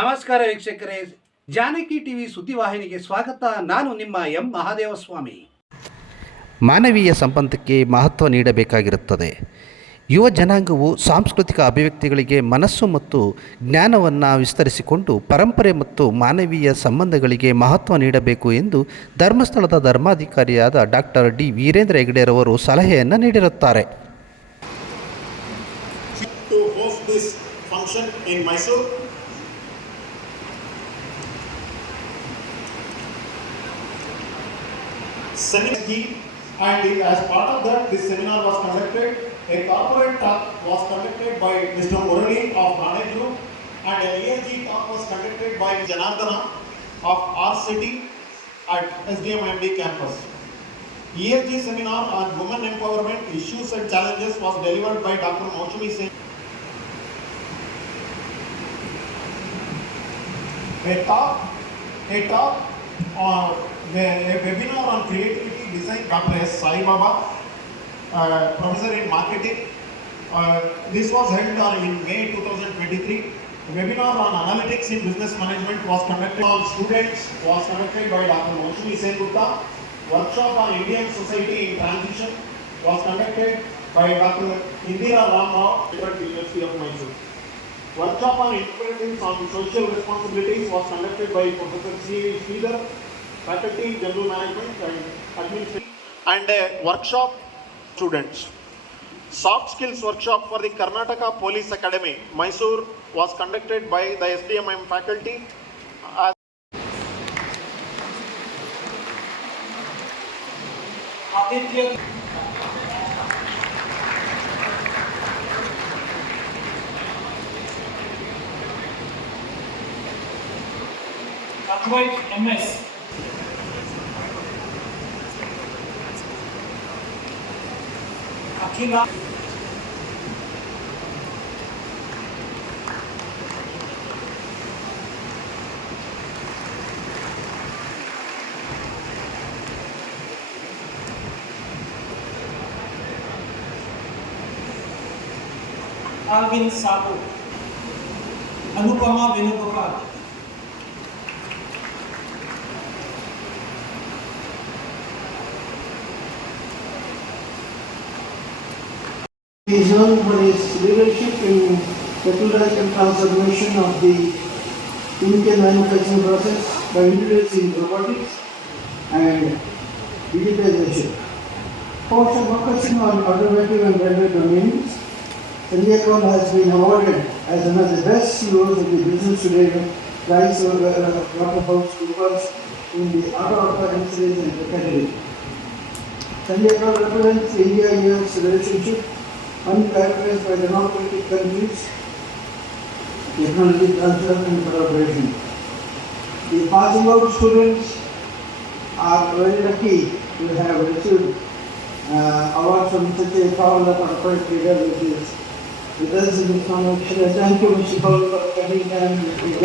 ನಮಸ್ಕಾರ ವೀಕ್ಷಕರೇ. ಜಾನಕಿ ಟಿವಿ ಸುದ್ದಿವಾಹಿನಿಗೆ ಸ್ವಾಗತ. ನಾನು ನಿಮ್ಮ ಎಂ ಮಹಾದೇವಸ್ವಾಮಿ. ಮಾನವೀಯ ಸಂಬಂಧಕ್ಕೆ ಮಹತ್ವ ನೀಡಬೇಕಾಗಿರುತ್ತದೆ. ಯುವ ಜನಾಂಗವು ಸಾಂಸ್ಕೃತಿಕ ಅಭಿವ್ಯಕ್ತಿಗಳಿಗೆ ಮನಸ್ಸು ಮತ್ತು ಜ್ಞಾನವನ್ನು ವಿಸ್ತರಿಸಿಕೊಂಡು ಪರಂಪರೆ ಮತ್ತು ಮಾನವೀಯ ಸಂಬಂಧಗಳಿಗೆ ಮಹತ್ವ ನೀಡಬೇಕು ಎಂದು ಧರ್ಮಸ್ಥಳದ ಧರ್ಮಾಧಿಕಾರಿಯಾದ ಡಾಕ್ಟರ್ ಡಿ ವೀರೇಂದ್ರ ಹೆಗಡೆರವರು ಸಲಹೆಯನ್ನು ನೀಡಿರುತ್ತಾರೆ. To host this function in Mysore. Seminar and as part of that, this seminar was conducted. A corporate talk was conducted by Mr. Murali of Nane Group and an ESG talk was conducted by Janardana of our city at SDMMD campus. ESG seminar on women empowerment issues and challenges was delivered by Dr. Maushami Singh. A talk, a talk, or a webinar on creativity design, Dr. S. Sai Baba, uh, professor in marketing. Uh, this was held on in May 2023. A webinar on analytics in business management was conducted on students, was conducted by Dr. Maushami Sen Gupta. Workshop on Indian society in transition was conducted by Dr. Indira Ram Rao, University of Mysore. Workshop on interpretations on social responsibilities was conducted by Professor C. Sridhar, faculty, general management and administration, and a workshop students. Soft skills workshop for the Karnataka Police Academy, Mysore, was conducted by the SDMM faculty. As Aditya. Advait M S Akhila Alvin Sabu Anupama Venugopal is known for his leadership in popularizing transformation of the Indian manufacturing process by introducing robotics and digitization. Also focusing on automotive and railway domains, Sanjay Kaul has been awarded as one of the best CEOs of the business today Price Waterhouse Coopers in the auto appliances and category. Sanjay Kaul represents India-US relationship uncharacterized by democratic countries, technology transfer and collaboration. The passing out students are very lucky to have received uh, awards from such a powerful corporate leader with us in this. Thank you, Mr. Paul, for coming and